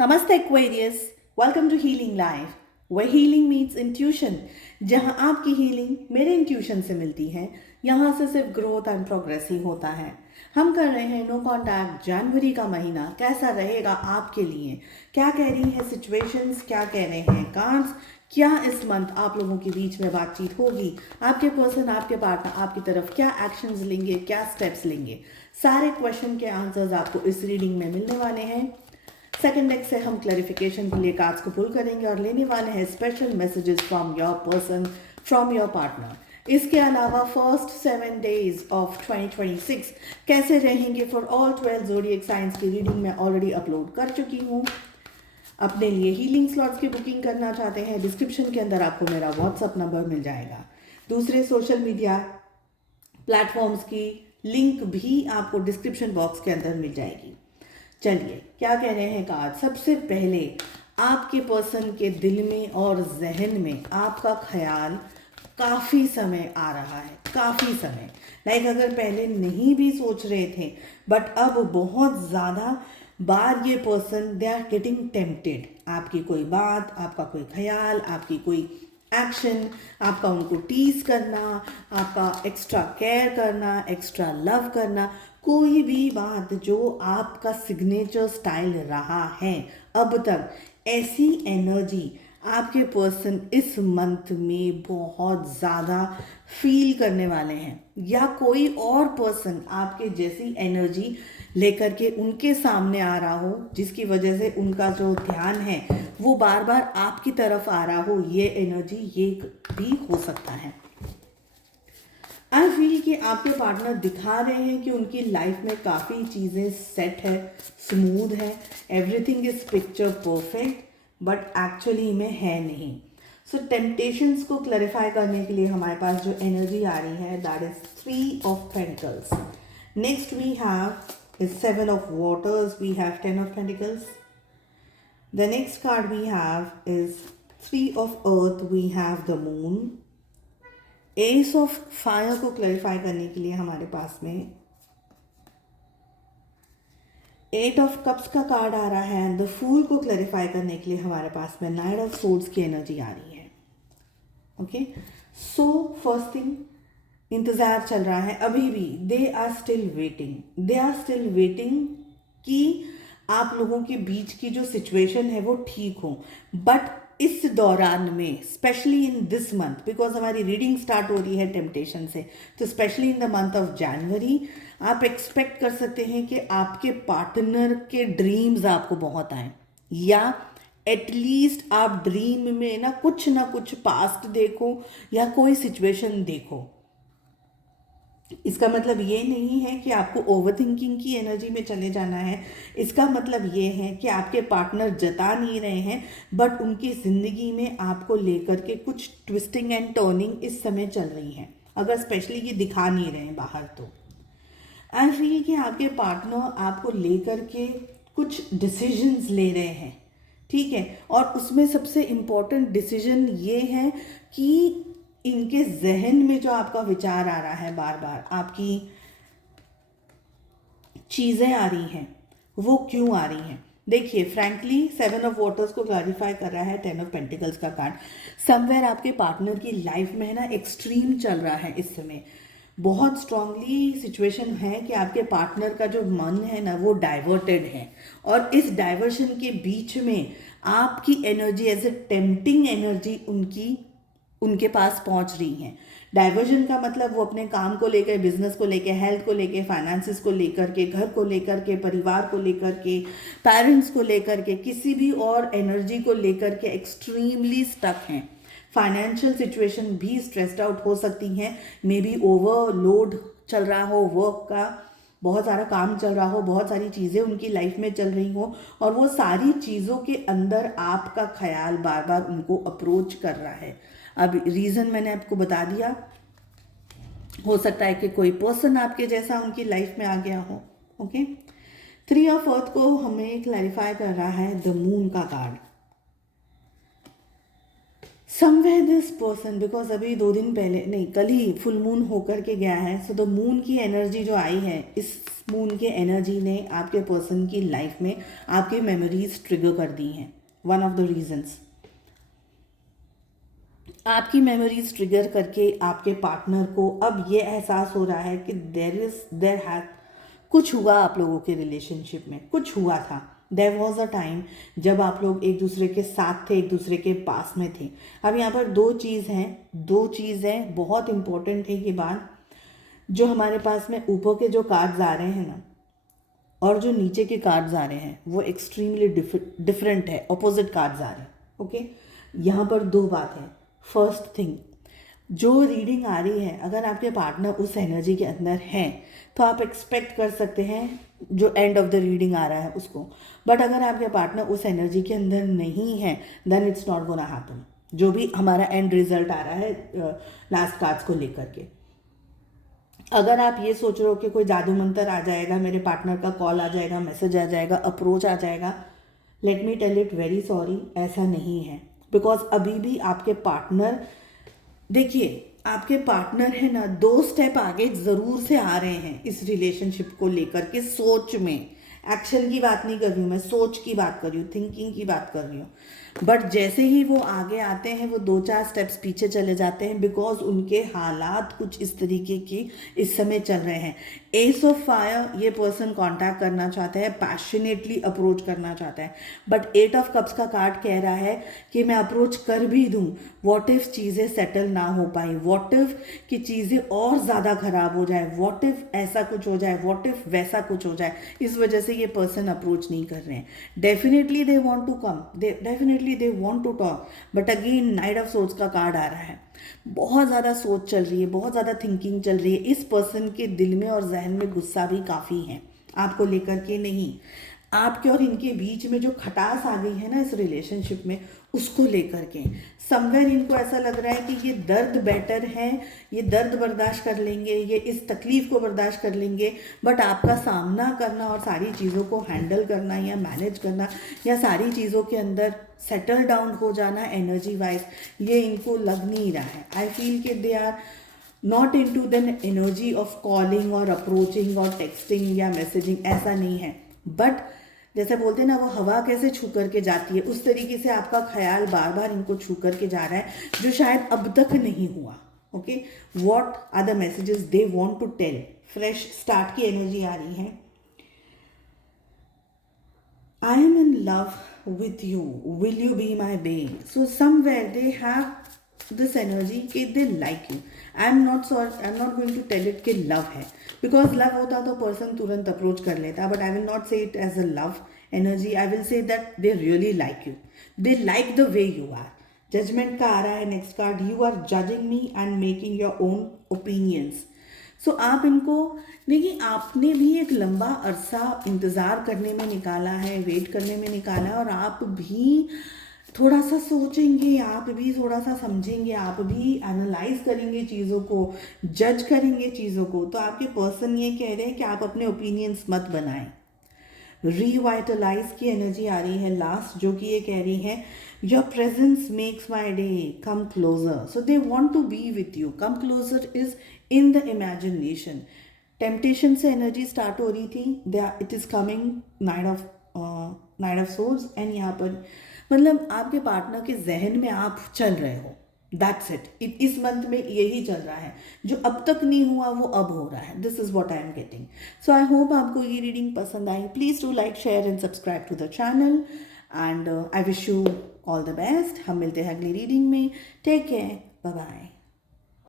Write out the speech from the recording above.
नमस्ते Aquarius, welcome to healing life, where healing meets intuition. जहां आपकी हीलिंग मेरे इंट्यूशन से मिलती है, यहाँ से सिर्फ ग्रोथ एंड प्रोग्रेस ही होता है। हम कर रहे हैं नो कॉन्टैक्ट। जनवरी का महीना कैसा रहेगा आपके लिए, क्या कह रही है सिचुएशंस, क्या कह रहे हैं कार्ड्स, क्या इस मंथ आप लोगों के बीच में बातचीत होगी, आपके पर्सन आपके पार्टनर आपकी तरफ क्या एक्शंस लेंगे, क्या स्टेप्स लेंगे, सारे क्वेश्चन के आंसर्स आपको इस रीडिंग में मिलने वाले हैं। सेकेंड डेक से हम क्लैरिफिकेशन के लिए कार्ड्स को पुल करेंगे और लेने वाले हैं special messages from your person, from your partner. इसके अलावा फर्स्ट 7 डेज ऑफ 2026 कैसे रहेंगे फॉर ऑल 12 ज़ोडिएक साइंस की रीडिंग मैं ऑलरेडी अपलोड कर चुकी हूँ। अपने लिए हीलिंग स्लॉट्स की बुकिंग करना चाहते हैं, डिस्क्रिप्शन के अंदर आपको मेरा व्हाट्सअप नंबर मिल जाएगा। दूसरे सोशल मीडिया प्लेटफॉर्म्स की लिंक भी आपको डिस्क्रिप्शन बॉक्स के अंदर मिल जाएगी। चलिए क्या कह रहे हैं कार्ड। सबसे पहले आपके पर्सन के दिल में और जहन में आपका ख्याल काफ़ी समय आ रहा है, काफ़ी समय। लाइक अगर पहले नहीं भी सोच रहे थे बट अब बहुत ज़्यादा बार ये person they are getting tempted. आपकी कोई बात, आपका कोई ख्याल, आपकी कोई एक्शन, आपका उनको टीज करना, आपका एक्स्ट्रा केयर करना, एक्स्ट्रा लव करना, कोई भी बात जो आपका सिग्नेचर स्टाइल रहा है अब तक, ऐसी एनर्जी आपके पर्सन इस मंथ में बहुत ज़्यादा फील करने वाले हैं। या कोई और पर्सन आपके जैसी एनर्जी लेकर के उनके सामने आ रहा हो, जिसकी वजह से उनका जो ध्यान है वो बार बार आपकी तरफ आ रहा हो। ये एनर्जी ये भी हो सकता है। आई फील कि आपके पार्टनर दिखा रहे हैं कि उनकी लाइफ में काफ़ी चीज़ें सेट है, स्मूथ है, everything is picture perfect, but actually में है नहीं। सो टेम्पटेशंस को क्लैरिफाई करने के लिए हमारे पास जो एनर्जी आ रही है that is 3 of pentacles. Next we have is 7 of waters, we have 10 of pentacles. The next card we have is 3 of earth, we have the moon. Ace of fire को clarify करने के लिए हमारे पास में 8 ऑफ कप्स का card आ रहा है एंड द फूल को क्लैरिफाई करने के लिए हमारे पास में 9 ऑफ सोर्ड्स की एनर्जी आ रही है। ओके, सो फर्स्ट थिंग, इंतजार चल रहा है अभी भी। दे आर स्टिल वेटिंग कि आप लोगों के बीच की जो सिचुएशन है वो ठीक हो। बट इस दौरान में, specially in this month, because हमारी रीडिंग स्टार्ट हो रही है टेम्पटेशन से, तो specially in the month of January आप एक्सपेक्ट कर सकते हैं कि आपके पार्टनर के ड्रीम्स आपको बहुत आए, या एटलीस्ट आप ड्रीम में ना कुछ पास्ट देखो या कोई सिचुएशन देखो। इसका मतलब ये नहीं है कि आपको ओवर थिंकिंग की एनर्जी में चले जाना है। इसका मतलब ये है कि आपके पार्टनर जता नहीं रहे हैं बट उनकी ज़िंदगी में आपको लेकर के कुछ ट्विस्टिंग एंड टर्निंग इस समय चल रही है। अगर स्पेशली ये दिखा नहीं रहे हैं बाहर, तो आई फील कि आपके पार्टनर आपको लेकर के कुछ डिसीजंस ले रहे हैं, ठीक है। और उसमें सबसे इम्पोर्टेंट डिसीजन ये है कि इनके जहन में जो आपका विचार आ रहा है, बार बार आपकी चीज़ें आ रही हैं, वो क्यों आ रही हैं। देखिए फ्रैंकली 7 ऑफ वाटर्स को क्लैरिफाई कर रहा है 10 ऑफ पेंटिकल्स का कार्ड। समवेयर आपके पार्टनर की लाइफ में है ना एक्सट्रीम चल रहा है इस समय। बहुत स्ट्रांगली सिचुएशन है कि आपके पार्टनर का जो मन है ना वो डाइवर्टेड है, और इस डाइवर्शन के बीच में आपकी energy as a tempting energy उनके पास पहुंच रही हैं। डाइवर्जन का मतलब वो अपने काम को लेकर, बिजनेस को लेकर, हेल्थ को लेकर, फाइनेंसिस को लेकर के, घर को लेकर के, परिवार को लेकर के, पेरेंट्स को लेकर के, किसी भी और एनर्जी को लेकर के एक्सट्रीमली स्टक हैं। फाइनेंशियल सिचुएशन भी स्ट्रेस्ड आउट हो सकती हैं। मे बी ओवरलोड चल रहा हो, वर्क का बहुत सारा काम चल रहा हो, बहुत सारी चीज़ें उनकी लाइफ में चल रही हो, और वो सारी चीज़ों के अंदर आपका ख्याल बार बार उनको अप्रोच कर रहा है। अब रीज़न मैंने आपको बता दिया। हो सकता है कि कोई पर्सन आपके जैसा उनकी लाइफ में आ गया हो। ओके, 3 ऑफ अर्थ को हमें क्लैरिफाई कर रहा है द मून का card. Somewhere this person, because अभी 2 दिन पहले नहीं, कल ही फुल मून होकर के गया है, सो द मून की एनर्जी जो आई है, इस मून के एनर्जी ने आपके पर्सन की लाइफ में आपकी मेमोरीज ट्रिगर कर दी हैं. वन ऑफ द रीजंस, आपकी मेमोरीज ट्रिगर करके आपके पार्टनर को अब ये एहसास हो रहा है कि देर हैव कुछ हुआ, आप लोगों के रिलेशनशिप में कुछ हुआ था. देयर वॉज अ टाइम जब आप लोग एक दूसरे के साथ थे, एक दूसरे के पास में थे. अब यहाँ पर दो चीज़ हैं बहुत इंपॉर्टेंट है ये बात. जो हमारे पास में ऊपर के जो कार्ड्स आ रहे हैं ना, और जो नीचे के कार्ड्स आ रहे हैं, वो एक्सट्रीमली डिफरेंट है, ऑपोजिट कार्ड्स आ रहे हैं. ओके, यहाँ पर दो बात है. फर्स्ट थिंग, जो रीडिंग आ रही है, अगर आपके पार्टनर उस एनर्जी के अंदर हैं तो आप एक्सपेक्ट कर सकते हैं जो एंड ऑफ द रीडिंग आ रहा है उसको. बट अगर आपके पार्टनर उस एनर्जी के अंदर नहीं है, then it's not gonna happen. जो भी हमारा एंड रिजल्ट आ रहा है लास्ट कार्ड्स को लेकर के, अगर आप ये सोच रहे हो कि कोई जादू मंत्र आ जाएगा, मेरे पार्टनर का कॉल आ जाएगा, मैसेज आ जाएगा, अप्रोच आ जाएगा, let me tell it very sorry, ऐसा नहीं है. बिकॉज अभी भी आपके पार्टनर, देखिए आपके पार्टनर है ना, 2 स्टेप आगे ज़रूर से आ रहे हैं इस रिलेशनशिप को लेकर के. सोच में, एक्शन की बात नहीं कर रही हूँ मैं, सोच की बात कर रही हूँ, थिंकिंग की बात कर रही हूँ. बट जैसे ही वो आगे आते हैं, वो 2-4 स्टेप्स पीछे चले जाते हैं, बिकॉज उनके हालात कुछ इस तरीके की इस समय चल रहे हैं. एस ऑफ फायर, ये पर्सन कांटेक्ट करना चाहता है, पैशनेटली अप्रोच करना चाहता है. बट 8 ऑफ कप्स का कार्ड कह रहा है कि मैं अप्रोच कर भी दूँ, व्हाट इफ चीज़ें सेटल ना हो पाई, व्हाट इफ कि चीज़ें और ज़्यादा ख़राब हो जाए, व्हाट इफ ऐसा कुछ हो जाए, व्हाट इफ वैसा कुछ हो जाए. इस वजह से ये पर्सन अप्रोच नहीं कर रहे हैं. Definitely they want to come, definitely they want to talk, but again knight of swords का कार्ड आ रहा है. बहुत ज़्यादा सोच चल रही है, बहुत ज़्यादा थिंकिंग चल रही है. इस पर्सन के दिल में और जहन में गुस्सा भी काफ़ी है आपको लेकर के. नहीं, आपके और इनके बीच में जो खटास आ गई है ना इस रिलेशनशिप में, उसको लेकर के समवेयर इनको ऐसा लग रहा है कि ये दर्द बेटर है, ये दर्द बर्दाश्त कर लेंगे, ये इस तकलीफ़ को बर्दाश्त कर लेंगे. बट आपका सामना करना और सारी चीज़ों को हैंडल करना या मैनेज करना या सारी चीज़ों के अंदर सेटल डाउन हो जाना एनर्जी वाइज, ये इनको लग नहीं रहा है. आई फील कि they are not into the energy of calling और अप्रोचिंग और टेक्सटिंग या मैसेजिंग, ऐसा नहीं है. बट जैसे बोलते हैं ना, वो हवा कैसे छू करके जाती है, उस तरीके से आपका ख्याल बार बार इनको छू करके जा रहा है, जो शायद अब तक नहीं हुआ. Okay, what are the messages they want to tell. Fresh start की एनर्जी आ रही है. I am in love with you, will you be my babe? So somewhere they have this energy कि they like you. I'm not going to tell it कि love है, because love होता तो person तुरंत approach कर लेता, but I will not say it as a love energy. I will say that they really like you. They like the way you are. Judgment का आ रहा है next card. You are judging me and making your own opinions. सो आप इनको देखिए, आपने भी एक लंबा अरसा इंतज़ार करने में निकाला है, वेट करने में निकाला है, और आप भी थोड़ा सा सोचेंगे, आप भी थोड़ा सा समझेंगे, आप भी एनालाइज करेंगे चीज़ों को, जज करेंगे चीज़ों को. तो आपके पर्सन ये कह रहे हैं कि आप अपने ओपिनियंस मत बनाएं. रीवाइटलाइज की एनर्जी आ रही है लास्ट, जो कि ये कह रही है your presence makes my day, come closer. So they want to be with you. Come closer is in the imagination. Temptation से एनर्जी स्टार्ट हो रही थी, it is coming knight of swords. And यहाँ पर मतलब आपके पार्टनर के जहन में आप चल रहे हो, दैट्स इट. इस मंथ में यही चल रहा है, जो अब तक नहीं हुआ वो अब हो रहा है. This is what I am getting. So I hope आपको ये रीडिंग पसंद आई. Please do like, share and subscribe to the channel, and I wish you all the best. हम मिलते हैं अगली रीडिंग में. Take care, bye bye.